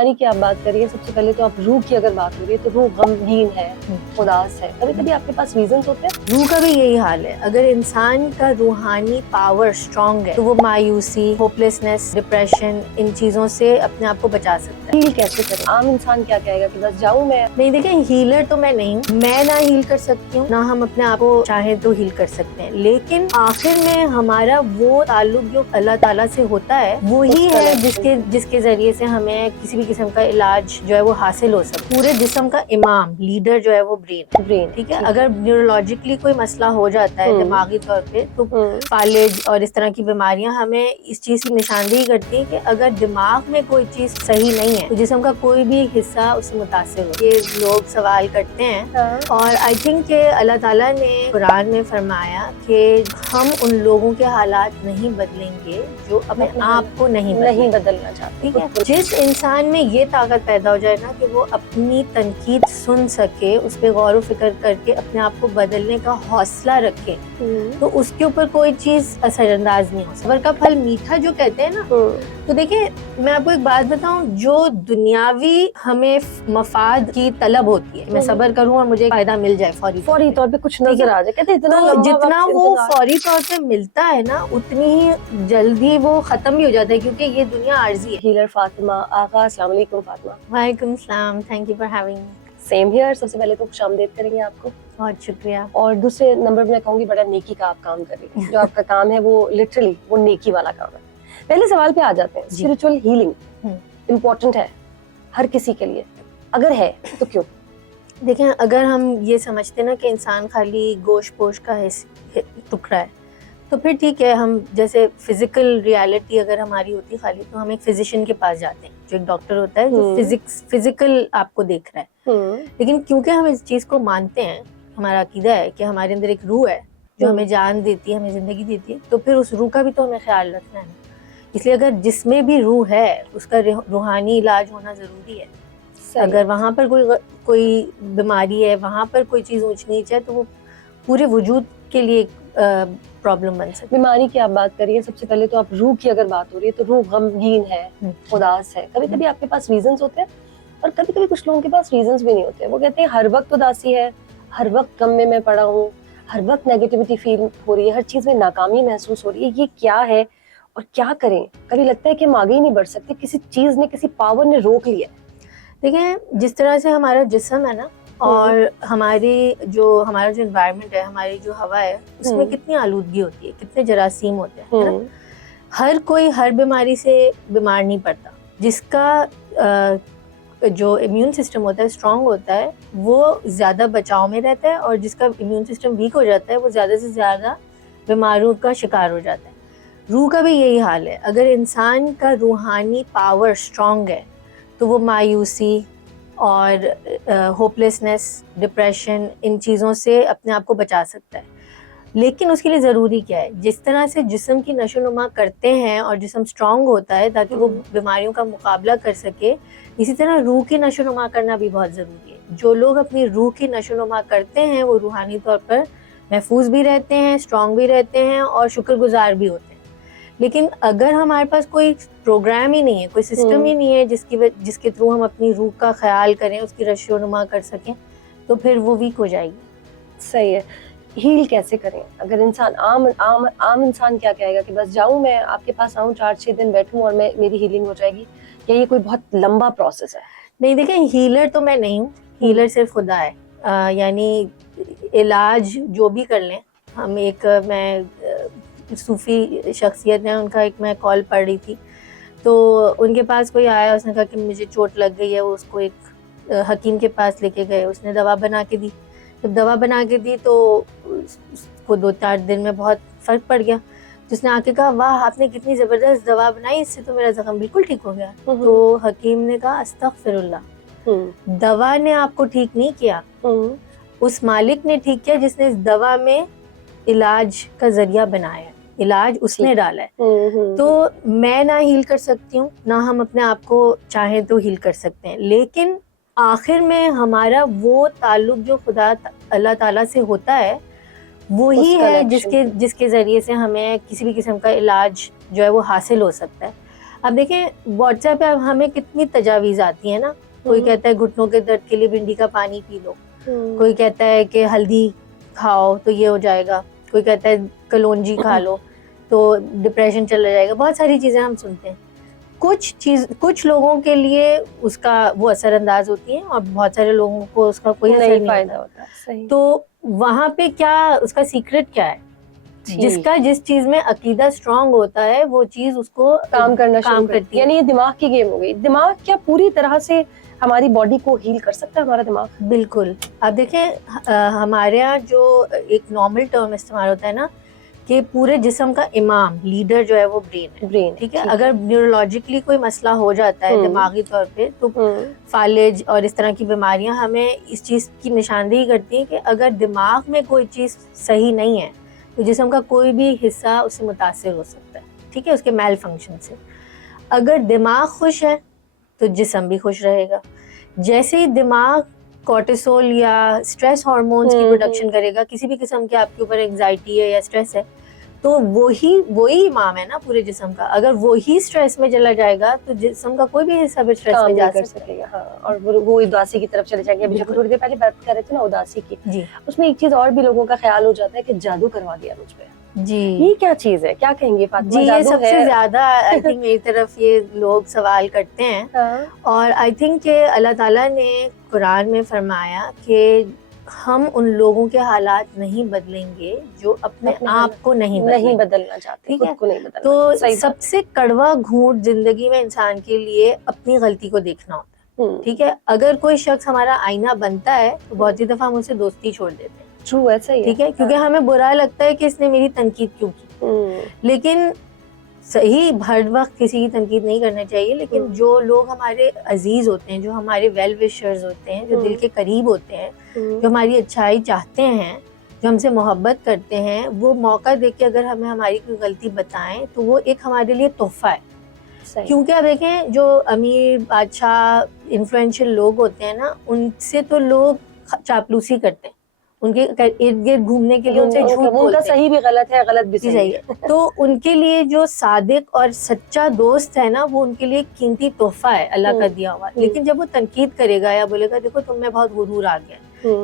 بیماری کی آپ بات کریے، سب سے پہلے تو آپ روح کی اگر بات ہو رہی ہے تو روح غمگین ہے، اداس ہے، کبھی کبھی آپ کے پاس ریزنز ہوتے ہیں؟ روح کا بھی یہی حال ہے. اگر انسان کا روحانی پاور اسٹرانگ ہے تو وہ مایوسی، ہوپلیسنس، ڈپریشن، ان چیزوں سے اپنے آپ کو بچا سکتا ہے. ہیل کیسے کریں؟ عام انسان کیا کہے گا کہ بس جاؤں میں؟ نہیں دیکھیں، ہیلر تو میں نہیں ہوں، میں نہ ہیل کر سکتی ہوں، نہ ہم اپنے آپ کو چاہیں تو ہیل کر سکتے ہیں، لیکن آخر میں ہمارا وہ تعلق جو اللہ تعالیٰ سے ہوتا ہے وہی ہے جس کے ذریعے سے ہمیں کسی بھی قسم کا علاج جو ہے وہ حاصل ہو سکتا ہے. پورے جسم کا امام، لیڈر جو ہے وہ برین. ٹھیک ہے، اگر نیورولوجیکلی کوئی مسئلہ ہو جاتا ہے دماغی طور پہ تو فالج اور اس طرح کی بیماریاں ہمیں اس چیز کی نشاندہی کرتی ہیں کہ اگر دماغ میں کوئی چیز صحیح نہیں ہے تو جسم کا کوئی بھی حصہ اس سے متاثر ہو. یہ لوگ سوال کرتے ہیں اور آئی تھنک کہ اللہ تعالیٰ نے قرآن میں فرمایا کہ ہم ان لوگوں کے حالات نہیں بدلیں گے جو اپنے آپ کو نہیں بدلنا چاہتے. ٹھیک ہے، جس انسان میں یہ طاقت پیدا ہو جائے نا کہ وہ اپنی تنقید سن سکے، اس پہ غور و فکر کر کے اپنے آپ کو بدلنے کا حوصلہ رکھے تو اس کے اوپر کوئی چیز اثر انداز نہیں ہو. صبر کا پھل میٹھا جو کہتے ہیں نا، تو دیکھیں میں آپ کو ایک بات بتاؤں، جو دنیاوی ہمیں مفاد کی طلب ہوتی ہے، میں صبر کروں اور مجھے فائدہ مل جائے فوری طور پہ کچھ نظر آ جائے، کہتے اتنا تو جتنا وہ فوری طور پہ ملتا ہے نا اتنی ہی جلدی وہ ختم بھی ہو جاتا ہے، کیونکہ یہ دنیا عارضی ہے. ہیلر فاطمہ آغا، السلام علیکم فاطمہ. وعلیکم السلام، thank you for having me. Same here. سب سے پہلے تو خوش آمدید کریں گے آپ کو. بہت شکریہ. اور دوسرے نمبر میں کہوں گی بڑا نیکی کا آپ کام کر رہی ہیں. جو آپ کا کام ہے وہ لٹرلی وہ نیکی والا کام ہے. پہلے سوال پہ آ جاتے ہیں. اسپرچل ہیلنگ امپورٹنٹ ہے ہر کسی کے لیے، اگر ہے تو کیوں؟ دیکھیں، اگر ہم یہ سمجھتے نا کہ انسان خالی گوشت پوش کا ٹکڑا ہے تو پھر ٹھیک ہے، ہم جیسے فزیکل ریالٹی اگر ہماری ہوتی خالی تو ہم ایک فزیشین کے پاس جاتے ہیں جو ایک ڈاکٹر ہوتا ہے جو فزیکل آپ کو دیکھ رہا ہے. لیکن کیونکہ ہم اس چیز کو مانتے ہیں، ہمارا عقیدہ ہے کہ ہمارے اندر ایک روح ہے جو ہمیں جان دیتی ہے، ہمیں زندگی دیتی ہے، تو پھر اس روح کا بھی تو ہمیں خیال رکھنا ہے. اس لیے اگر جس میں بھی روح ہے اس کا روحانی علاج ہونا ضروری ہے. اگر وہاں پر کوئی بیماری ہے، وہاں پر کوئی چیز اونچ نیچ ہے تو وہ پورے وجود کے لیے پرابلم بن سکتی ہے. بیماری کی آپ بات کریے، سب سے پہلے تو آپ روح کی اگر بات ہو رہی ہے تو روح غمگین ہے، اداس ہے. کبھی کبھی آپ کے پاس ریزنز ہوتے ہیں اور کبھی کبھی کچھ لوگوں کے پاس ریزنز بھی نہیں ہوتے. وہ کہتے ہیں ہر وقت اداسی ہے، ہر وقت غم میں پڑا ہوں، ہر وقت نیگیٹیوٹی فیل ہو رہی ہے، ہر چیز میں ناکامی محسوس ہو رہی ہے. یہ کیا ہے اور کیا کریں؟ کبھی لگتا ہے کہ ہم آگے ہی نہیں بڑھ سکتے، کسی چیز نے، کسی پاور نے روک لیا. دیکھیں، جس طرح سے ہمارا جسم ہے نا اور ہمارا جو انوائرمنٹ ہے، ہماری جو ہوا ہے، اس میں کتنی آلودگی ہوتی ہے، کتنے جراثیم ہوتے ہیں نا. ہر کوئی ہر بیماری سے بیمار نہیں پڑتا. جس کا جو امیون سسٹم ہوتا ہے اسٹرانگ ہوتا ہے وہ زیادہ بچاؤ میں رہتا ہے، اور جس کا امیون سسٹم ویک ہو جاتا ہے وہ زیادہ سے زیادہ بیماریوں کا شکار ہو جاتا ہے. روح کا بھی یہی حال ہے. اگر انسان کا روحانی پاور اسٹرانگ ہے تو وہ مایوسی اور ہوپلیسنس، ڈپریشن، ان چیزوں سے اپنے آپ کو بچا سکتا ہے. لیکن اس کے لیے ضروری کیا ہے؟ جس طرح سے جسم کی نشو و نما کرتے ہیں اور جسم اسٹرانگ ہوتا ہے تاکہ وہ بیماریوں کا مقابلہ کر سکے، اسی طرح روح کی نشو و نما کرنا بھی بہت ضروری ہے. جو لوگ اپنی روح کی نشو و نما کرتے ہیں وہ روحانی طور پر محفوظ بھی رہتے ہیں، اسٹرانگ بھی رہتے ہیں اور شکر گزار بھی ہوتے ہیں. لیکن اگر ہمارے پاس کوئی پروگرام ہی نہیں ہے، کوئی سسٹم ہی نہیں ہے جس کے تھرو ہم اپنی روح کا خیال کریں، اس کی نشو و نما کر سکیں، تو پھر وہ ویک ہو جائے گی. صحیح ہے. ہیل کیسے کریں؟ اگر انسان عام انسان کیا کہے گا کہ بس جاؤں میں آپ کے پاس آؤں، 4-6 دن بیٹھوں اور میری ہیلنگ ہو جائے گی، یا یہ کوئی بہت لمبا پروسیس ہے؟ نہیں دیکھیں، ہیلر تو میں نہیں ہوں، ہیلر صرف خدا ہے. یعنی علاج جو بھی کر لیں، میں صوفی شخصیت ہیں، ان کا ایک میں کال پڑھ رہی تھی تو ان کے پاس کوئی آیا، اس نے کہا کہ مجھے چوٹ لگ گئی ہے. وہ اس کو ایک حکیم کے پاس لے کے گئے، اس نے دوا بنا کے دی. جب دوا بنا کے دی تو اس کو 2-4 دن میں بہت فرق پڑ گیا. جس نے آ کے کہا واہ آپ نے کتنی زبردست دوا بنائی، اس سے تو میرا زخم بالکل ٹھیک ہو گیا. تو حکیم نے کہا استغفر اللہ، دوا نے آپ کو ٹھیک نہیں کیا، اس مالک نے ٹھیک کیا جس نے اس دوا میں علاج کا ذریعہ بنایا ہے، علاج اس نے ڈالا ہے. تو میں نہ ہیل کر سکتی ہوں، نہ ہم اپنے آپ کو چاہیں تو ہیل کر سکتے ہیں، لیکن آخر میں ہمارا وہ تعلق جو اللہ تعالیٰ سے ہوتا ہے وہی ہے جس کے ذریعے سے ہمیں کسی بھی قسم کا علاج جو ہے وہ حاصل ہو سکتا ہے. اب دیکھیں واٹس ایپ پہ اب ہمیں کتنی تجاویز آتی ہیں نا. کوئی کہتا ہے گھٹنوں کے درد کے لیے بھنڈی کا پانی پی لو, کوئی کہتا ہے کہ ہلدی کھاؤ تو یہ ہو جائے گا, کوئی کہتا ہے کلونجی کھا لو تو ڈپریشن چلا جائے گا. بہت ساری چیزیں ہم سنتے ہیں. کچھ لوگوں کے لیے اس کا وہ اثر انداز ہوتی ہیں اور بہت سارے لوگوں کو اس کا کوئی اثر نہیں فائدہ ہوتا. صحیح. تو وہاں پہ کیا اس کا سیکرٹ کیا ہے؟ جس چیز میں عقیدہ اسٹرانگ ہوتا ہے وہ چیز اس کو کام کرنا شروع کرتی ہے. یعنی یہ دماغ کی گیم ہو گئی. دماغ کیا پوری طرح سے ہماری باڈی کو ہیل کر سکتا ہے ہمارا دماغ؟ بالکل. آپ دیکھیں ہمارے یہاں جو ایک نارمل ٹرم استعمال ہوتا ہے نا کہ پورے جسم کا امام لیڈر جو ہے وہ برین ہے. ٹھیک ہے, اگر نیورولوجیکلی کوئی مسئلہ ہو جاتا ہے دماغی طور پہ تو فالج اور اس طرح کی بیماریاں ہمیں اس چیز کی نشاندہی کرتی ہیں کہ اگر دماغ میں کوئی چیز صحیح نہیں ہے تو جسم کا کوئی بھی حصہ اس سے متاثر ہو سکتا ہے. ٹھیک ہے, اس کے میل فنکشن سے. اگر دماغ خوش ہے تو جسم بھی خوش رہے گا. جیسے ہی دماغ کورٹیسول یا اسٹریس ہارمونس کی پروڈکشن کرے گا, کسی بھی قسم کے آپ کے اوپر انگزائٹی ہے یا اسٹریس ہے, تو وہی امام ہے نا پورے جسم کا. اگر وہی اسٹریس میں چلا جائے گا تو جسم کا کوئی بھی حصہ بھی اسٹریس میں جا سکے گا. ہاں, اور وہ اداسی کی طرف چلے جائیں گے. ابھی جب تھوڑی دیر پہلے بات کر رہے تھے نا اداسی کی, جی, اس میں ایک چیز اور بھی لوگوں کا خیال ہو جاتا ہے کہ جادو کروا دیا مجھ پہ. جی, یہ کیا چیز ہے, کیا کہیں گے فاطمہ؟ جی, یہ سب سے زیادہ آئی تھنک میری طرف یہ لوگ سوال کرتے ہیں. اور آئی تھنک کہ اللہ تعالیٰ نے قرآن میں فرمایا کہ ہم ان لوگوں کے حالات نہیں بدلیں گے جو اپنے آپ کو نہیں بدلنا چاہتے, خود کو نہیں بدلنا. تو سب سے کڑوا گھونٹ زندگی میں انسان کے لیے اپنی غلطی کو دیکھنا ہوتا ہے. ٹھیک ہے, اگر کوئی شخص ہمارا آئینہ بنتا ہے تو بہت سی دفعہ ہم اسے دوستی چھوڑ دیتے ہیں. ٹرو, ایسا ہی ہے. ٹھیک ہے, کیونکہ ہمیں برا لگتا ہے کہ اس نے میری تنقید کیوں کی. لیکن صحیح ہر وقت کسی کی تنقید نہیں کرنا چاہیے, لیکن جو لوگ ہمارے عزیز ہوتے ہیں, جو ہمارے ویل وشرز ہوتے ہیں, جو دل کے قریب ہوتے ہیں, جو ہماری اچھائی چاہتے ہیں, جو ہم سے محبت کرتے ہیں, وہ موقع دے کے اگر ہمیں ہماری کوئی غلطی بتائیں تو وہ ایک ہمارے لیے تحفہ ہے. کیونکہ آپ دیکھیں جو امیر بادشاہ انفلوئنشل لوگ ہوتے ہیں نا, ان سے تو لوگ چاپلوسی کرتے ہیں, ان کے ارد گرد گھومنے کے لیے ان سے جھوٹ بولتے ہیں. ان کا صحیح بھی غلط ہے, غلط بھی صحیح ہے. تو ان کے لیے جو صادق اور سچا دوست ہے نا, وہ ان کے لیے قیمتی تحفہ ہے اللہ کا دیا ہوا. لیکن جب وہ تنقید کرے گا یا بولے گا دیکھو تم میں بہت غرور آ گیا,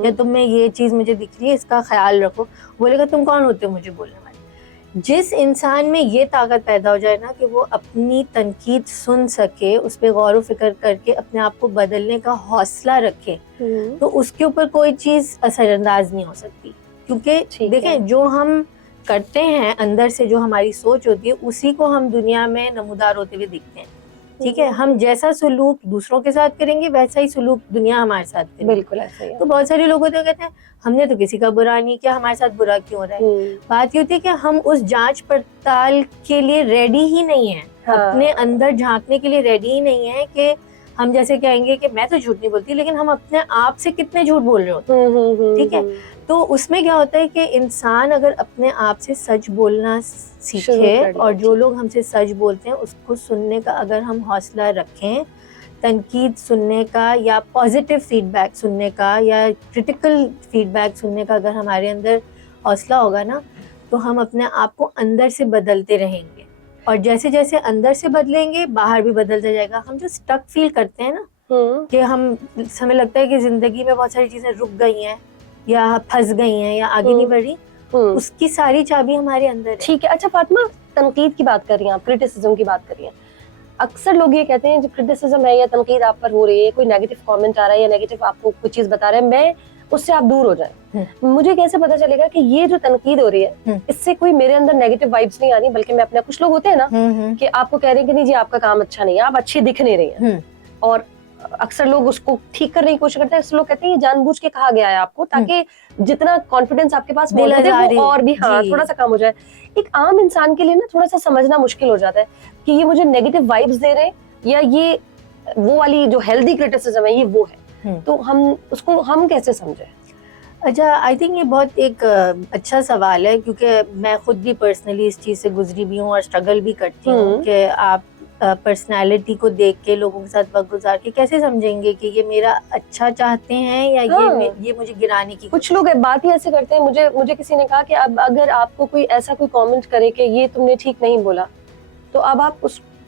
یا تم میں یہ چیز مجھے دکھ رہی ہے, اس کا خیال رکھو, بولے گا تم کون ہوتے ہو مجھے بولنے والے. جس انسان میں یہ طاقت پیدا ہو جائے نا کہ وہ اپنی تنقید سن سکے, اس پہ غور و فکر کر کے اپنے آپ کو بدلنے کا حوصلہ رکھے, تو اس کے اوپر کوئی چیز اثر انداز نہیں ہو سکتی. کیونکہ دیکھیں جو ہم کرتے ہیں اندر سے, جو ہماری سوچ ہوتی ہے, اسی کو ہم دنیا میں نمودار ہوتے ہوئے دکھتے ہیں. ٹھیک ہے, ہم جیسا سلوک دوسروں کے ساتھ کریں گے ویسا ہی سلوک دنیا ہمارے ساتھ کرے گی. بالکل ایسا ہی ہے. تو بہت سارے لوگ ہوتے ہیں کہتے ہیں ہم نے تو کسی کا برا نہیں کیا, ہمارے ساتھ برا کیوں ہو رہا ہے. بات یہ ہوتی ہے کہ ہم اس جانچ پڑتال کے لیے ریڈی ہی نہیں ہیں, اپنے اندر جھانکنے کے لیے ریڈی ہی نہیں ہیں کہ ہم جیسے کہیں گے کہ میں تو جھوٹ نہیں بولتی, لیکن ہم اپنے آپ سے کتنے جھوٹ بول رہے ہوتے ہیں. ٹھیک ہے, تو اس میں کیا ہوتا ہے کہ انسان اگر اپنے آپ سے سچ بولنا سیکھے, اور جو لوگ ہم سے سچ بولتے ہیں اس کو سننے کا اگر ہم حوصلہ رکھیں, تنقید سننے کا یا پازیٹیو فیڈ بیک سننے کا یا کرٹیکل فیڈ بیک سننے کا اگر ہمارے اندر حوصلہ ہوگا نا, تو ہم اپنے آپ کو اندر سے بدلتے رہیں گے. اور جیسے جیسے اندر سے بدلیں گے باہر بھی بدلتا جائے گا. ہم جو اسٹک فیل کرتے ہیں نا کہ ہمیں لگتا ہے کہ زندگی میں بہت ساری چیزیں رک گئی ہیں یا پھنس گئی ہیں یا آگے نہیں بڑھ رہی, اس کی ساری چابی ہمارے اندر ہے. ٹھیک ہے. اچھا فاطمہ, تنقید کی بات کر رہی ہیں آپ, کرٹیسزم کی بات کر رہی ہیں. اکثر لوگ یہ کہتے ہیں جو کرٹیسزم ہے یا تنقید آپ پر ہو رہی ہے, کوئی نیگیٹو کامنٹ آ رہا ہے یا نیگیٹو آپ کو کوئی چیز بتا رہے ہیں, میں اس سے آپ دور ہو جائیں. مجھے کیسے پتا چلے گا کہ یہ جو تنقید ہو رہی ہے اس سے کوئی میرے اندر نیگیٹو وائبس نہیں آ رہی, بلکہ میں اپنے, کچھ لوگ ہوتے ہیں نا کہ آپ کو کہہ رہے ہیں کہ نہیں جی آپ کا کام اچھا نہیں ہے, آپ اچھی دکھ نہیں رہی ہیں, اور اکثر لوگ اس کو ٹھیک کرنے کی کوشش کرتے ہیں. اکثر لوگ کہتے ہیں یہ جان بوجھ کے کہا گیا ہے آپ کو تاکہ جتنا کانفیڈنس آپ کے پاس موجود ہے وہ اور بھی تھوڑا سا کم ہو جائے. ایک عام انسان کے لیے نا تھوڑا سا سمجھنا مشکل ہو جاتا ہے کہ یہ مجھے نیگیٹو وائبس دے رہے ہیں یا یہ وہ والی جو ہیلدی کرٹیسزم ہے یہ وہ ہے. تو ہم اس کو ہم کیسے سمجھیں؟ اچھا, آئی تھنک یہ بہت ایک اچھا سوال ہے, کیونکہ میں خود بھی پرسنلی اس چیز سے گزری بھی ہوں اور اسٹرگل بھی کرتی ہوں کہ آپ پرسنالٹی کو دیکھ کے لوگوں کے ساتھ وقت گزار کے کیسے سمجھیں گے کہ یہ میرا اچھا چاہتے ہیں یا یہ مجھے گرانے کی. کچھ لوگ بات ہی ایسے کرتے ہیں. مجھے کسی نے کہا کہ اب اگر آپ کو کوئی ایسا کوئی کامنٹ کرے کہ یہ تم نے ٹھیک نہیں بولا, تو اب آپ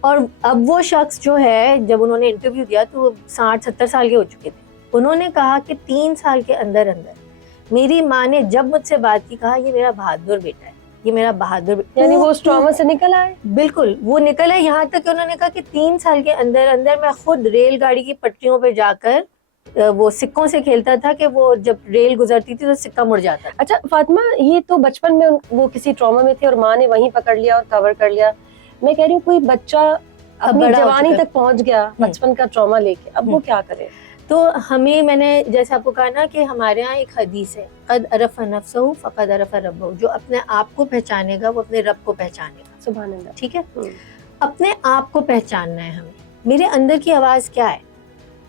اور اب وہ شخص جو ہے, جب انہوں نے انٹرویو دیا تو وہ 60-70 سال کے ہو چکے تھے. انہوں نے کہا کہ 3 سال کے اندر میری ماں نے جب مجھ سے بات کی, کہا یہ میرا بہادر بیٹا ہے, یہ میرا بہادر بیٹا. یعنی وہ اس ٹراما سے نکل آئے. بالکل وہ نکل ہے. یہاں تک کہ انہوں نے کہا کہ 3 سال کے اندر میں خود ریل گاڑی کی پٹریوں پہ جا کر وہ سکوں سے کھیلتا تھا کہ وہ جب ریل گزرتی تھی تو سکہ مڑ جاتا. اچھا فاطمہ, یہ تو بچپن میں وہ کسی ٹراما میں تھے اور ماں نے وہیں پکڑ لیا اور کور کر لیا. میں کہہ رہی ہوں کوئی بچہ اپنی جوانی تک پہنچ گیا بچپن کا ٹراما لے کے, اب وہ کیا کرے؟ تو ہمیں, میں نے جیسے آپ کو کہا نا کہ ہمارے ہاں ایک حدیث ہے, قد عرف نفسہ فقد عرف ربہ, جو اپنے آپ کو پہچانے گا وہ اپنے رب کو پہچانے گا. سبحان اللہ. ٹھیک ہے, اپنے آپ کو پہچاننا ہے ہمیں. میرے اندر کی آواز کیا ہے؟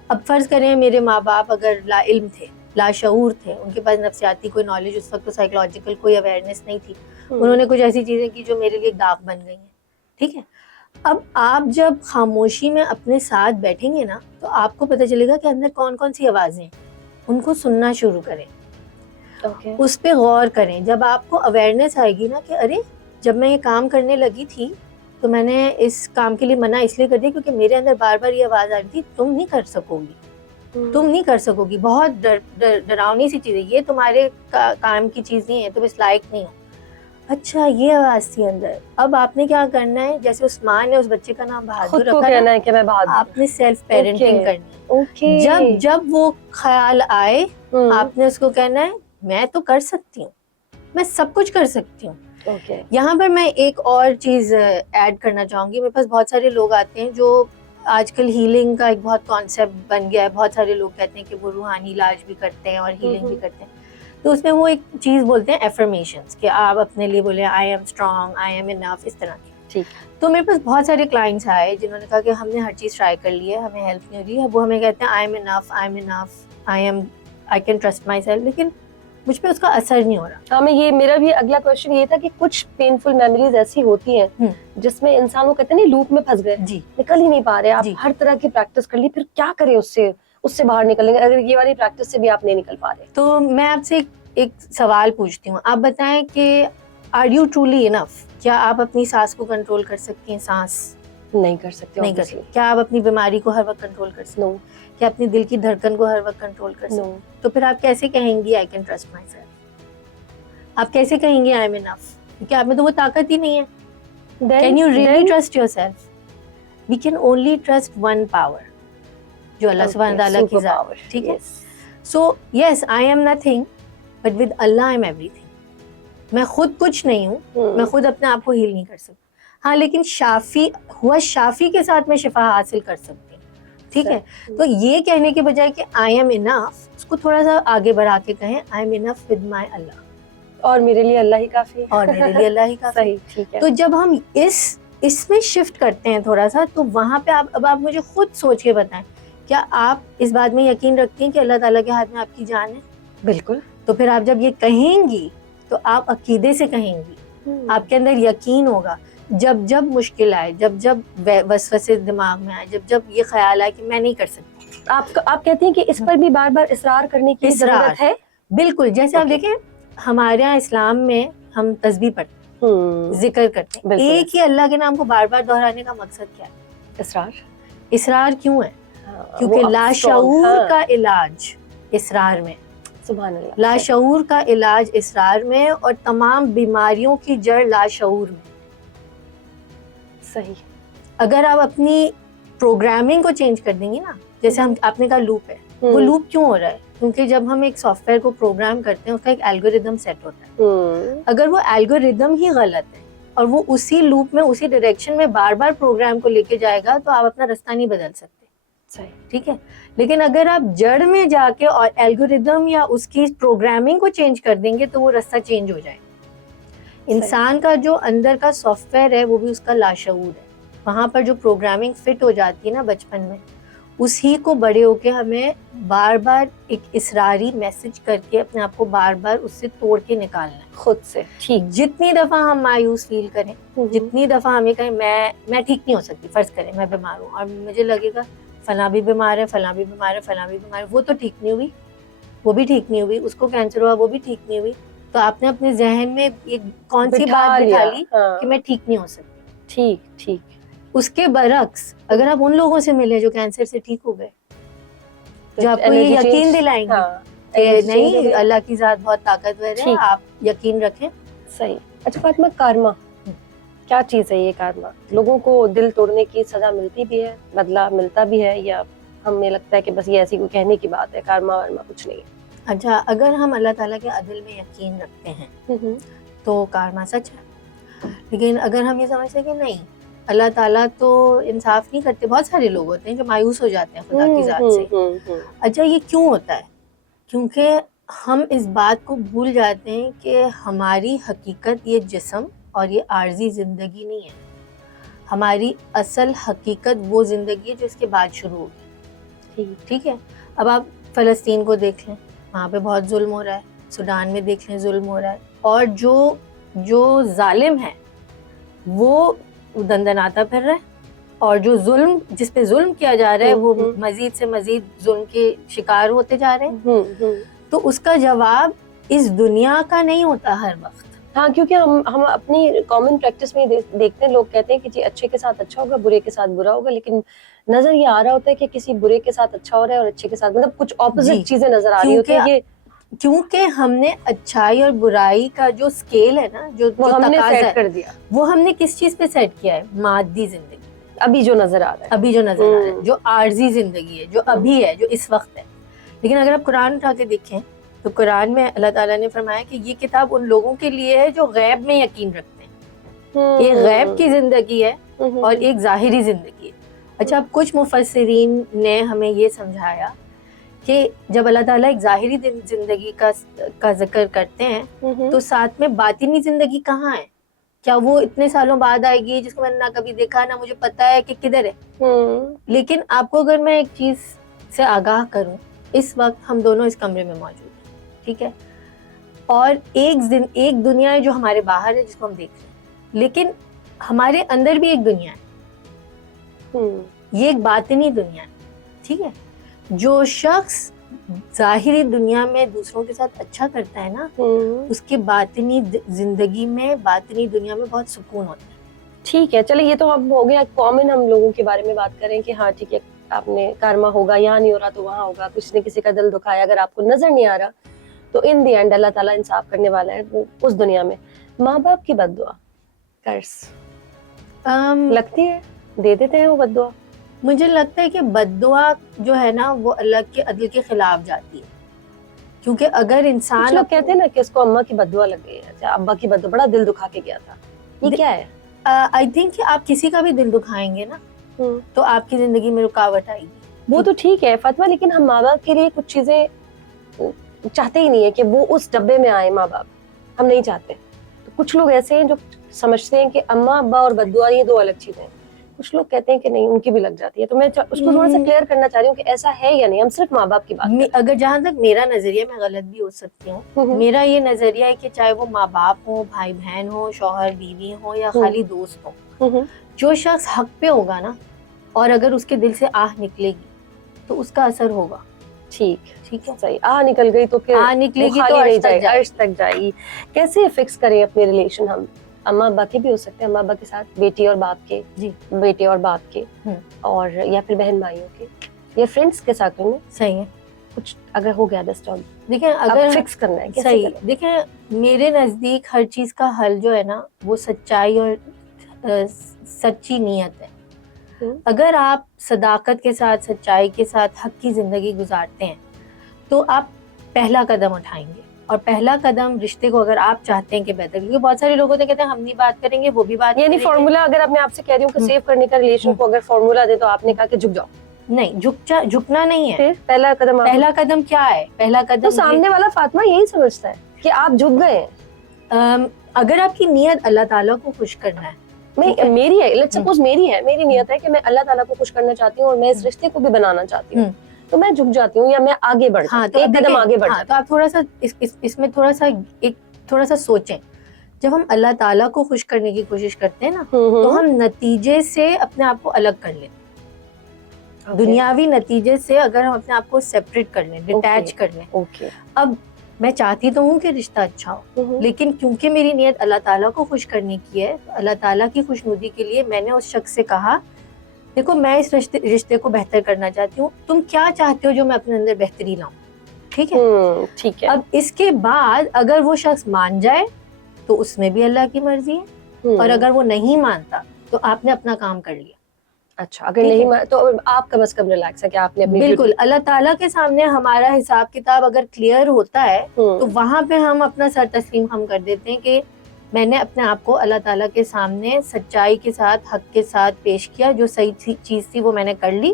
اب فرض کریں میرے ماں باپ اگر لا علم تھے, لا شعور تھے, ان کے پاس نفسیاتی کوئی نالج اس وقت, سائیکولوجیکل کوئی اویئرنیس نہیں تھی, انہوں نے کچھ ایسی چیزیں کی جو میرے لیے داغ بن گئی ہیں. ٹھیک ہے, اب آپ جب خاموشی میں اپنے ساتھ بیٹھیں گے نا تو آپ کو پتہ چلے گا کہ اندر کون کون سی آوازیں ہیں. ان کو سننا شروع کریں, اس پہ غور کریں. جب آپ کو اویئرنیس آئے گی نا کہ ارے جب میں یہ کام کرنے لگی تھی تو میں نے اس کام کے لیے منع اس لیے کر دیا کیونکہ میرے اندر بار بار یہ آواز آ رہی تھی, تم نہیں کر سکو گی, تم نہیں کر سکو گی, بہت ڈراؤنی سی چیز ہے یہ, تمہارے کام کی چیز نہیں ہے, تم اس لائق نہیں ہو. اچھا یہ آواز تھی اندر. اب آپ نے کیا کرنا ہے, جیسے عثمان نے اس بچے کا نام بہادر رکھا کہنا ہے کہ میں بہادر, آپ نے سیلف پیرنٹنگ کرنی ہے. جب وہ خیال آئے آپ نے اس کو کہنا ہے میں تو کر سکتی ہوں, میں سب کچھ کر سکتی ہوں. یہاں پر میں ایک اور چیز ایڈ کرنا چاہوں گی. میرے پاس بہت سارے لوگ آتے ہیں جو آج کل ہیلنگ کا ایک بہت کانسیپٹ بن گیا ہے, بہت سارے لوگ کہتے ہیں کہ وہ روحانی علاج بھی کرتے ہیں اور ہیلنگ بھی کرتے ہیں. تو اس میں وہ ایک چیز بولتے ہیں ایفرمیشنز, کہ آپ اپنے لیے بولیں I am strong, I am enough, اس طرح کی. تو میرے پاس بہت سارے کلائنٹس آئے جنہوں نے کہا کہ ہم نے ہر چیز ٹرائی کر لی ہے, ہمیں ہیلپ نہیں ہو رہی ہے. وہ ہمیں کہتے ہیں آئی am enough, I am enough, I can trust my self, لیکن مجھ پہ اس کا اثر نہیں ہو رہا. ہمیں یہ, میرا بھی اگلا کوشچن یہ تھا کہ کچھ پینفل میموریز ایسی ہوتی ہیں جس میں انسان کو کہتے ہیں لوپ میں پھنس گئے, نکل ہی نہیں پا رہے. آپ ہر طرح کی پریکٹس کر لی, پھر کیا کریں اس سے باہر نکلیں گے اگر یہ والی پریکٹس سے بھی آپ نہیں نکل پا رہے؟ تو میں آپ سے ایک سوال پوچھتی ہوں, آپ بتائیں کہ آر یو ٹرولی انف؟ کیا آپ اپنی سانس کو کنٹرول کر سکتی ہیں؟ سانس نہیں کر سکتے, نہیں کر سکتے. کیا آپ اپنی بیماری کو ہر وقت کنٹرول کر سکتے؟ کیا اپنی دل کی دھڑکن کو ہر وقت کنٹرول کر سکتے؟ تو پھر آپ کیسے کہیں گی I can trust my self? آپ کیسے کہیں گے آئی ایم انف؟ کیونکہ آپ میں تو وہ طاقت ہی نہیں ہے. Can you really trust yourself? We can only trust one power, جو اللہ سبحانہ تعالیٰ کی ذات. ٹھیک ہے, so yes I am nothing but with Allah I am everything. میں خود کچھ نہیں ہوں, میں خود اپنے آپ کو ہیل نہیں کر سکتی. ہاں لیکن شافی کے ساتھ میں شفا حاصل کر سکتی ہوں. ٹھیک ہے, تو یہ کہنے کے بجائے کہ آئی ایم انف, اس کو تھوڑا سا آگے بڑھا کے کہیں آئی ایم انف ود مائی اللہ, اور میرے لیے اللہ ہی کافی, اور میرے لیے اللہ ہی کافی. ٹھیک ہے. تو جب ہم اس میں شفٹ کرتے ہیں تھوڑا سا, تو وہاں پہ اب آپ مجھے خود سوچ کے بتائیں, کیا آپ اس بات میں یقین رکھتی ہیں کہ اللہ تعالیٰ کے ہاتھ میں آپ کی جان ہے؟ بالکل. تو پھر آپ جب یہ کہیں گی تو آپ عقیدے سے کہیں گی, آپ کے اندر یقین ہوگا. جب مشکل آئے, جب وسوسے دماغ میں آئے, جب یہ خیال آئے کہ میں نہیں کر سکتی, آپ کہتی ہیں کہ اس پر بھی بار بار اصرار کرنے کی ضرورت ہے. بالکل, جیسے آپ دیکھیں ہمارے یہاں اسلام میں ہم تسبیح پڑھتے ہیں, ذکر کرتے ہیں, ایک ہی اللہ کے نام کو بار بار دہرانے کا مقصد کیا ہے؟ اسرار کیوں ہے؟ کیونکہ لاشعور کا علاج اسرار میں, سبحان اللہ, لاشعور کا علاج اسرار میں, اور تمام بیماریوں کی جڑ لاشعور میں. صحیح. اگر آپ اپنی پروگرامنگ کو چینج کر دیں گی نا, جیسے آپ نے کہا لوپ ہے, وہ لوپ کیوں ہو رہا ہے؟ کیونکہ جب ہم ایک سافٹ ویئر کو پروگرام کرتے ہیں اس کا ایک الگوریدم سیٹ ہوتا ہے. اگر وہ الگوریدم ہی غلط ہے اور وہ اسی لوپ میں اسی ڈائریکشن میں بار بار پروگرام کو لے کے جائے گا, تو آپ اپنا رستہ نہیں بدل سکتے. ٹھیک ہے, لیکن اگر آپ جڑ میں جا کے اور الگوریدم یا اس کی پروگرامنگ کو چینج کر دیں گے تو وہ رستہ چینج ہو جائے گا. انسان کا جو اندر کا سافٹ ویئر ہے وہ بھی اس کا لاشعور ہے. وہاں پر جو پروگرامنگ فٹ ہو جاتی ہے نا بچپن میں, اسی کو بڑے ہو کے ہمیں بار بار ایک اسراری میسج کر کے اپنے آپ کو بار بار اس سے توڑ کے نکالنا ہے خود سے. ٹھیک, جتنی دفعہ ہم مایوس فیل کریں, جتنی دفعہ ہمیں کہیں میں ٹھیک نہیں ہو سکتی, فرض کریں میں بیمار ہوں اور مجھے لگے گا فلاں بھی بیمار ہے, فلاں بھی بیمار ہے, فلاں بھی بیمار ہے, وہ تو ٹھیک نہیں ہوئی, وہ بھی ٹھیک نہیں ہوئی, اس کو کینسر ہوا, وہ بھی ٹھیک نہیں ہوئی, تو آپ نے اپنے ذہن میں ایک کون سی بات بٹھا لی کہ میں ٹھیک نہیں ہو سکتی. ٹھیک. اس کے برعکس اگر آپ ان لوگوں سے ملیں جو کینسر سے ٹھیک ہو گئے, جو آپ کو یہ یقین دلائیں گے کہ نہیں اللہ کی ذات بہت طاقتور ہے, آپ یقین رکھیں. صحیح. اچھا فاطمہ, کارما کیا چیز ہے یہ کارما؟ لوگوں کو دل توڑنے کی سزا ملتی بھی ہے, بدلہ ملتا بھی ہے, یا ہمیں لگتا ہے کہ بس یہ ایسی کوئی کہنے کی بات ہے, کارما ورما کچھ نہیں ہے؟ اچھا, اگر ہم اللہ تعالیٰ کے عدل میں یقین رکھتے ہیں تو کارما سچ ہے, لیکن اگر ہم یہ سمجھتے ہیں کہ نہیں اللہ تعالیٰ تو انصاف نہیں کرتے, بہت سارے لوگ ہوتے ہیں جو مایوس ہو جاتے ہیں خدا کی ذات سے. اچھا یہ کیوں ہوتا ہے؟ کیونکہ ہم اس بات کو بھول جاتے ہیں کہ ہماری حقیقت یہ جسم اور یہ عارضی زندگی نہیں ہے. ہماری اصل حقیقت وہ زندگی ہے جو اس کے بعد شروع ہوگی. ٹھیک ہے, اب آپ فلسطین کو دیکھ لیں, وہاں پہ بہت ظلم ہو رہا ہے. سوڈان میں دیکھ لیں ظلم ہو رہا ہے, اور جو ظالم ہے وہ دندناتا پھر رہا ہے, اور جو ظلم جس پہ ظلم کیا جا رہا ہے وہ مزید سے مزید ظلم کے شکار ہوتے جا رہے ہیں. تو اس کا جواب اس دنیا کا نہیں ہوتا ہر وقت. ہاں, کیونکہ ہم اپنی کامن پریکٹس میں دیکھتے ہیں, لوگ کہتے ہیں کہ جی اچھے کے ساتھ اچھا ہوگا, برے کے ساتھ برا ہوگا, لیکن نظر یہ آ رہا ہوتا ہے کہ کسی برے کے ساتھ اچھا ہو رہا ہے اور اچھے کے ساتھ مطلب کچھ اپوزٹ چیزیں نظر آ رہی ہوتی ہیں. کیونکہ ہم نے اچھائی اور برائی کا جو اسکیل ہے نا, جو ہم نے سیٹ کر دیا, وہ ہم نے کس چیز پہ سیٹ کیا ہے؟ مادی زندگی, ابھی جو نظر آ رہا ہے, جو عارضی زندگی ہے, جو ابھی ہے, جو اس وقت ہے. لیکن اگر آپ قرآن اٹھا کے دیکھیں تو قرآن میں اللہ تعالیٰ نے فرمایا کہ یہ کتاب ان لوگوں کے لیے ہے جو غیب میں یقین رکھتے ہیں. ایک غیب کی زندگی ہے اور ایک ظاہری زندگی ہے. اچھا, اب کچھ مفسرین نے ہمیں یہ سمجھایا کہ جب اللہ تعالیٰ ایک ظاہری زندگی کا ذکر کرتے ہیں تو ساتھ میں باطنی زندگی کہاں ہے؟ کیا وہ اتنے سالوں بعد آئے گی جس کو میں نے نہ کبھی دیکھا نہ مجھے پتا ہے کہ کدھر ہے؟ لیکن آپ کو اگر میں ایک چیز سے آگاہ کروں, اس وقت ہم دونوں اس کمرے میں موجود ہیں, ٹھیک ہے, اور ایک دنیا ہے جو ہمارے باہر ہے جس کو ہم دیکھ رہے ہیں, لیکن ہمارے اندر بھی ایک دنیا ہے, یہ ایک باطنی دنیا ہے. ٹھیک ہے, جو شخص ظاہری دنیا میں دوسروں کے ساتھ اچھا کرتا ہے نا, اس کے باطنی زندگی میں, باطنی دنیا میں بہت سکون ہوتا ہے. ٹھیک ہے, چلے یہ تو اب ہو گیا کامن, ہم لوگوں کے بارے میں بات کریں کہ ہاں ٹھیک ہے آپ نے کارما ہوگا, یہاں نہیں ہو رہا تو وہاں ہوگا, کسی نے کسی کا دل دکھایا, اگر آپ کو نظر نہیں آ رہا تو ان دی اینڈ اللہ تعالیٰ انصاف کرنے والا ہے وہ اس دنیا میں. ماں باپ کی بد دعا کرس لگتی ہے, دے دیتے ہیں وہ بد دعا؟ مجھے لگتا ہے کہ بد دعا جو ہے نا وہ اللہ کے عدل کے خلاف جاتی ہے, کیونکہ اگر انسان, کچھ لوگ کہتے ہیں نا کہ اس کو اماں کی بد دعا لگ گئی ہے, ابا کی بد دعا, بڑا دل دکھا کے گیا تھا, یہ کیا ہے؟ آئی تھنک کہ آپ کسی کا بھی دل دکھائیں گے نا تو آپ کی زندگی میں رکاوٹ آئے گی. وہ تو ٹھیک ہے فاطمہ, لیکن ہم ماں باپ کے لیے کچھ چیزیں چاہتے ہی نہیں ہے کہ وہ اس ڈبے میں آئے, ماں باپ ہم نہیں چاہتے. تو کچھ لوگ ایسے ہیں جو سمجھتے ہیں کہ اماں ابا اور بد دعا یہ دو الگ چیزیں ہیں. کچھ لوگ کہتے ہیں کہ نہیں, ان کی بھی لگ جاتی ہے. تو میں اس کو تھوڑا سا کلیئر کرنا چاہ رہی ہوں کہ ایسا ہے یا نہیں, ہم صرف ماں باپ کی بات. اگر جہاں تک میرا نظریہ, میں غلط بھی ہو سکتی ہوں, میرا یہ نظریہ ہے کہ چاہے وہ ماں باپ ہوں, بھائی بہن ہوں, شوہر بیوی ہوں, یا خالی دوست ہوں, جو شخص حق پہ ہوگا نا, اور اگر اس کے دل سے آہ نکلے گی تو اس کا اثر ہوگا. ٹھیک ہے, صحیح, آہ نکل گئی تو پھر آہ نکلے گی تو عرش تک جائے گی. کیسے فکس کریں اپنے ریلیشن؟ ہم اماں ابا کے بھی ہو سکتے ہیں, اماں ابا کے ساتھ بیٹی اور باپ کے, بیٹے اور باپ کے, اور یا پھر بہن بھائیوں کے, یا فرینڈس کے ساتھ میں. صحیح ہے, کچھ اگر ہو گیا ڈسٹرب, دیکھیں اگر فکس کرنا ہے صحیح. دیکھیں میرے نزدیک ہر چیز کا حل جو ہے نا وہ سچائی اور سچی نیت ہے. اگر آپ صداقت کے ساتھ, سچائی کے ساتھ حق کی زندگی گزارتے ہیں تو آپ پہلا قدم اٹھائیں گے, اور پہلا قدم رشتے کو اگر آپ چاہتے ہیں کہ بہتر, کیونکہ بہت سارے لوگ ہوتے ہیں کہتے ہیں ہم نہیں بات کریں گے, وہ بھی بات, یعنی فارمولا اگر میں آپ سے کہہ رہی ہوں کہ سیو کرنے کا ریلیشن کو اگر فارمولا دے تو آپ نے کہا کہ جھک جاؤ. نہیں, جھکنا نہیں ہے. پھر پہلا قدم کیا ہے؟ پہلا قدم تو سامنے والا فاطمہ یہی سمجھتا ہے کہ آپ جھک گئے ہیں. اگر آپ کی نیت اللہ تعالیٰ کو خوش کرنا ہے, میری ہے, لیٹس سپوز میری نیت ہے کہ میں اللہ تعالیٰ کو خوش کرنا چاہتی ہوں اور میں اس رشتے کو بھی بنانا چاہتی ہوں, تو میں جھک جاتی ہوں یا میں آگے بڑھ جاتی ہوں, ایک قدم آگے بڑھ جاتی ہوں. تو آپ تھوڑا سا اس میں تھوڑا سا سوچیں. جب ہم اللہ تعالیٰ کو خوش کرنے کی کوشش کرتے ہیں نا تو ہم نتیجے سے اپنے آپ کو الگ کر لیتے. دنیاوی نتیجے سے اگر ہم اپنے آپ کو سیپریٹ کر لیں, ڈیٹیچ کر لیں. اب میں چاہتی تو ہوں کہ رشتہ اچھا ہو، لیکن کیونکہ میری نیت اللہ تعالیٰ کو خوش کرنے کی ہے، اللہ تعالیٰ کی خوشنودی کے لیے میں نے اس شخص سے کہا دیکھو میں اس رشتے کو بہتر کرنا چاہتی ہوں، تم کیا چاہتے ہو جو میں اپنے اندر بہتری لاؤں، ٹھیک ہے؟ ٹھیک ہے. اب اس کے بعد اگر وہ شخص مان جائے تو اس میں بھی اللہ کی مرضی ہے، اور اگر وہ نہیں مانتا تو آپ نے اپنا کام کر لیا. اچھا اگر نہیں تو آپ کم از کم ریلیکس ہے کہ آپ نے اپنی بالکل اللہ تعالیٰ کے سامنے ہمارا حساب کتاب اگر کلیئر ہوتا ہے تو وہاں پہ ہم اپنا سر تسلیم ہم کر دیتے ہیں کہ میں نے اپنے آپ کو اللہ تعالیٰ کے سامنے سچائی کے ساتھ حق کے ساتھ پیش کیا، جو صحیح چیز تھی وہ میں نے کر لی.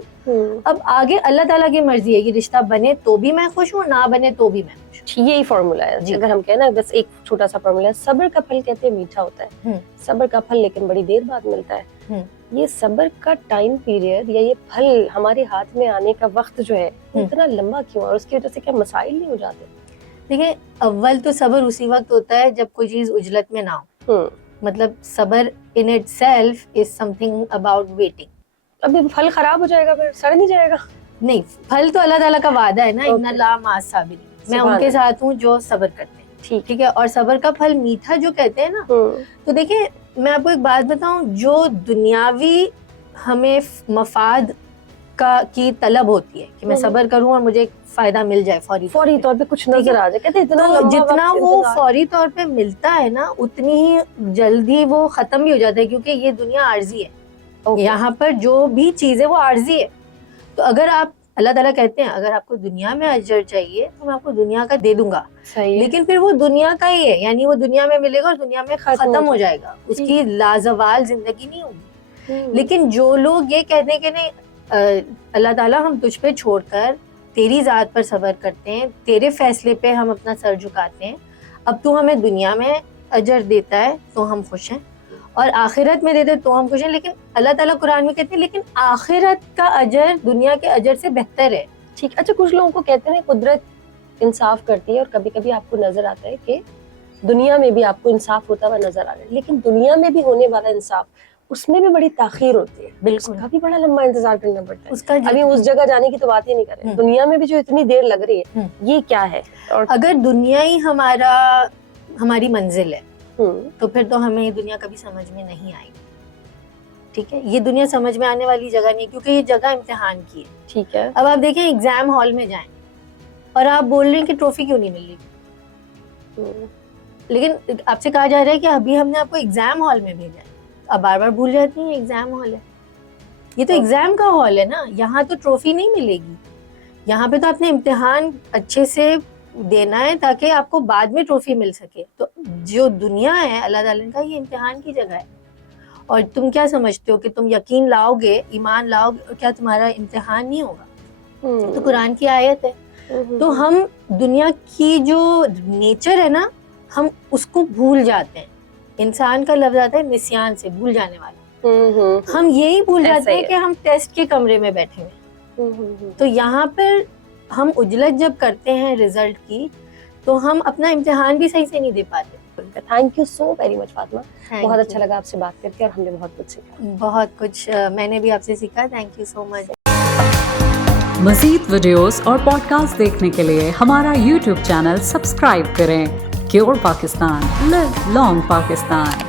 اب آگے اللہ تعالیٰ کی مرضی ہے، یہ رشتہ بنے تو بھی میں خوش ہوں، نہ بنے تو بھی میں خوش ہوں. یہی فارمولا ہے. اگر ہم کہیں نا بس ایک چھوٹا سا فارمولا ہے، صبر کا پھل کہتے ہیں میٹھا ہوتا ہے. صبر کا پھل لیکن بڑی دیر بعد ملتا ہے. یہ صبر کا ٹائم پیریڈ یا یہ پھل ہمارے ہاتھ میں آنے کا وقت جو ہے اتنا لمبا کیوں، اور اس کی وجہ سے کیا مسائل نہیں ہو جاتے؟ دیکھیں اول تو صبر اسی وقت ہوتا ہے جب کوئی چیز عجلت میں نہ ہو. مطلب صبر in itself is something about waiting. ابھی پھل خراب ہو جائے گا پھر سڑ نہیں جائے گا؟ نہیں، پھل تو اللہ تعالیٰ کا وعدہ ہے نا، ان اللہ مع الصابرین، میں ان کے ساتھ ہوں جو صبر کرتے ہیں. ٹھیک ہے، اور صبر کا پھل میٹھا جو کہتے ہیں نا، تو دیکھیں میں آپ کو ایک بات بتاؤں، جو دنیاوی ہمیں مفاد کی طلب ہوتی ہے کہ میں صبر کروں اور مجھے فائدہ مل جائے فوری طور پہ کچھ نظر آ جائے، کہتے تو جتنا وہ فوری طور پہ ملتا ہے نا اتنی ہی جلدی وہ ختم بھی ہو جاتا ہے، کیونکہ یہ دنیا عارضی ہے. یہاں پر جو بھی چیز ہے وہ عارضی ہے. تو اگر آپ اللہ تعالیٰ کہتے ہیں اگر آپ کو دنیا میں اجر چاہیے تو میں آپ کو دنیا کا دے دوں گا، لیکن پھر وہ دنیا کا ہی ہے، یعنی وہ دنیا میں ملے گا اور دنیا میں ختم ہو جائے گا، اس کی لازوال زندگی نہیں ہوگی. لیکن جو لوگ یہ کہتے ہیں کہ نہیں اللہ تعالیٰ ہم تجھ پہ چھوڑ کر تیری ذات پر صبر کرتے ہیں، تیرے فیصلے پہ ہم اپنا سر جھکاتے ہیں، اب تو ہمیں دنیا میں اجر دیتا ہے تو ہم خوش ہیں اور آخرت میں دیتے تو ہم خوش ہیں. لیکن اللہ تعالیٰ قرآن میں کہتے ہیں لیکن آخرت کا اجر دنیا کے اجر سے بہتر ہے. ٹھیک. اچھا کچھ لوگوں کو کہتے ہیں قدرت انصاف کرتی ہے اور کبھی کبھی آپ کو نظر آتا ہے کہ دنیا میں بھی آپ کو انصاف ہوتا ہوا نظر آ رہا ہے، لیکن دنیا میں بھی ہونے والا انصاف اس میں بھی بڑی تاخیر ہوتی ہے. بالکل، اس کا بھی بڑا لمبا انتظار کرنا پڑتا ہے. اس کا ابھی اس جگہ جانے کی تو بات ہی نہیں کر رہے، دنیا میں بھی جو اتنی دیر لگ رہی ہے یہ کیا ہے؟ اور اگر دنیا ہی ہماری منزل ہے تو پھر تو ہمیں یہ دنیا کبھی سمجھ میں نہیں آئے گی. ٹھیک ہے، یہ دنیا سمجھ میں آنے والی جگہ نہیں، کیونکہ یہ جگہ امتحان کی ہے. ٹھیک ہے، اب آپ دیکھیں ایگزام ہال میں جائیں اور آپ بول رہے ہیں کہ ٹرافی کیوں نہیں مل رہی، لیکن آپ سے کہا جا رہا ہے کہ ابھی ہم نے آپ کو ایگزام ہال میں بھیجا ہے، آپ بار بار بھول جاتی ہیں ایگزام ہال ہے. یہ تو ایگزام کا ہال ہے نا، یہاں تو ٹرافی نہیں ملے گی، یہاں پہ تو آپ نے امتحان اچھے سے دینا ہے تاکہ آپ کو بعد میں ٹرافی مل سکے. تو جو دنیا ہے اللہ تعالیٰ کا یہ امتحان کی جگہ ہے. اور تم کیا سمجھتے ہو کہ تم یقین لاؤ گے، ایمان لاؤ گے، کیا تمہارا امتحان نہیں ہوگا؟ تو قرآن کی آیت ہے. تو ہم دنیا کی جو نیچر ہے نا ہم اس کو بھول جاتے ہیں. انسان کا لفظ آتا ہے نسیان سے، بھول جانے والا. ہم یہی بھول جاتے ہیں کہ ہم ٹیسٹ کے کمرے میں بیٹھے ہیں. تو یہاں پر ہم اجلت جب کرتے ہیں رزلٹ کی تو ہم اپنا امتحان بھی صحیح سے نہیں دے پاتے. Thank you so very much Fatima, بہت اچھا لگا آپ سے بات کر کے اور ہم نے بہت کچھ سیکھا. بہت کچھ میں نے بھی آپ سے سیکھا. تھینک یو سو مچ. مزید ویڈیوز اور پوڈ کاسٹ دیکھنے کے لیے ہمارا YouTube چینل سبسکرائب کریں. کیور پاکستان، لیو لانگ پاکستان.